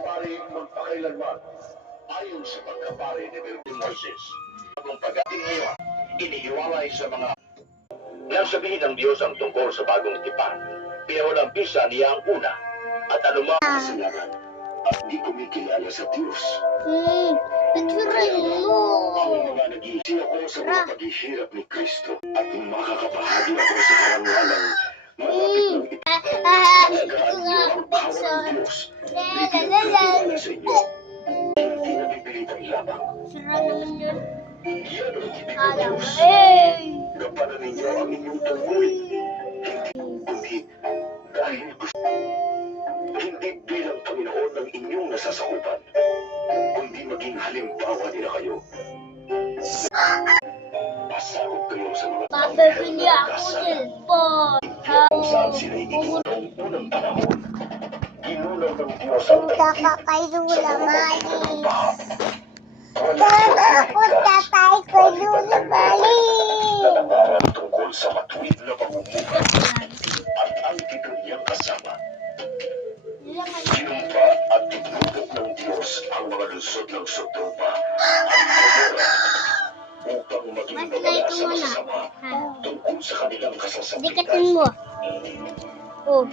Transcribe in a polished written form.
pari magpakailanman ayon sa pagkapari ni Bertin Moises. Bagong pag-ating ngayon, inihiwalay sa mga nasabihin ng Diyos ang tungkol sa bagong tipan. Pinawalang pisa niya ang una at anumang kasalanan at di kumikilala sa Diyos. Picturean mo. Ang mga nag-iisip ako sa mga paghihirap ni Kristo at makakapahagi ako sa karangalang malapit ng ipaglagaan niyo ang awa ng Diyos. Di pinagkakilala sa inyo. Hindi napipilitan lamang. Sira naman yun. Yan ang ibig ng Alam Diyos. mo. Gampanan ninyo ang inyong tungkulin. Kundi dahil gusto. Hindi bilang Panginoon ng inyong nasasakupan, kundi maging halimbawa nila kayo. Pasakot kayo sa mga Mabibili ako cellphone. kung saan sila itinulong noong unang panahon. Ginulang ng Diyos ang Punta ka kay Lula Mali. Punta tayo kay Lula Mali. Nanangaral tungkol sa matuwid na pamumuhay at ang tituliyang kasama. Kinumpa at tinubok ng Diyos ang mga lusot ng Sodoma at Gomora upang maging babala sa masasama tungkol sa kanilang kasasakitan. Dikatin mo. Oh.